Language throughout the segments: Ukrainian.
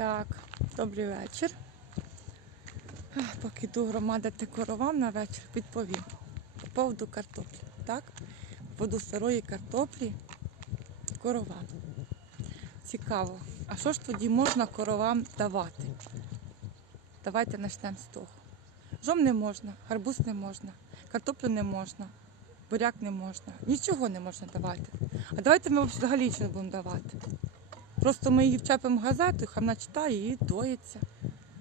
Так, добрий вечір. Поки йду громадити коровам на вечір, відповім. По поводу картоплі. Так? По поводу сирої картоплі коровам. Цікаво. А що ж тоді можна коровам давати? Давайте почнемо з того. Жом не можна, гарбуз не можна, картоплю не можна, буряк не можна, нічого не можна давати. А давайте ми взагалі нічого будемо давати. Просто ми її вчепимо в газету, хай вона читає і доїться.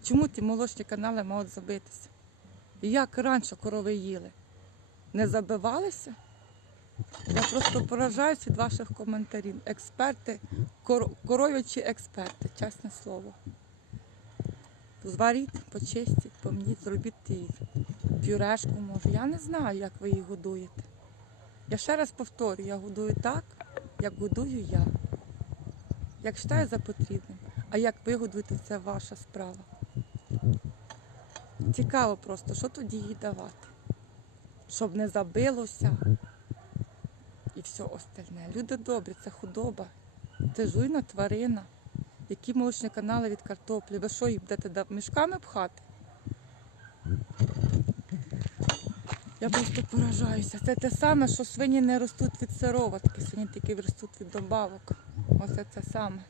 Чому ті молочні канали мають забитися? І як раніше корови їли? Не забивалися? Я просто поражаюсь від ваших коментарів. Експерти, кор- коров'ячі експерти, чесне слово. Зваріть, почистіть, помніть, зробіть її пюрешку може. Я не знаю, як ви її годуєте. Я ще раз повторю, я годую так, як годую я. Як вважаю за потрібним. А як ви годуєте, це ваша справа. Цікаво просто, що тоді їй давати. Щоб не забилося і все остальне. Люди добрі, це худоба, це жуйна тварина. Які молочні канали від картоплі? Ви що їх будете мішками пхати? Я просто поражаюся. Це те саме, що свині не ростуть від сироватки, свині тільки ростуть від добавок. Оце це саме.